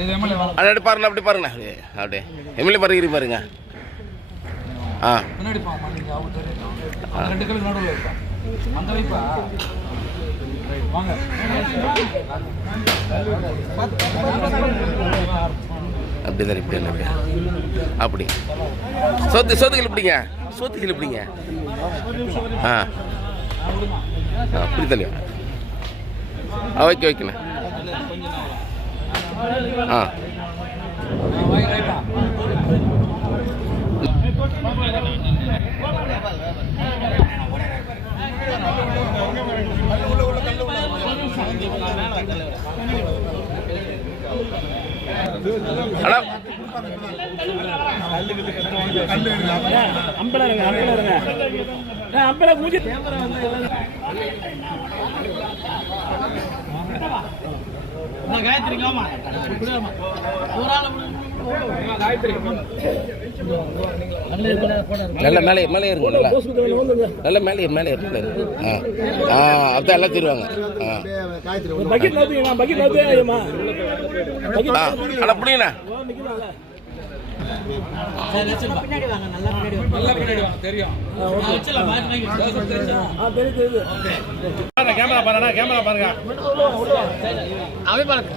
அப்படி பாருங்க, அப்படி பாருங்க, அப்படியே எம்எல்ஏ பாருங்க பாருங்க. ஆ அப்படி தான் இப்படி இல்லை அப்படி சோத்துக்கள் பிடிங்க, சோத்துக்கள் பிடிங்க. ஆ அப்படி தலையா வைக்கண்ணே. ஆ ஹலோ நல்ல மேலே மேலே இருக்கு, நல்ல மேலே மேலே இருக்கு. ஆ அப்படிதான் எல்லாம் தருவாங்க. அட புடிங்கண்ணா. கேமரா பாருங்க, கேமரா பாருங்க. பாருங்க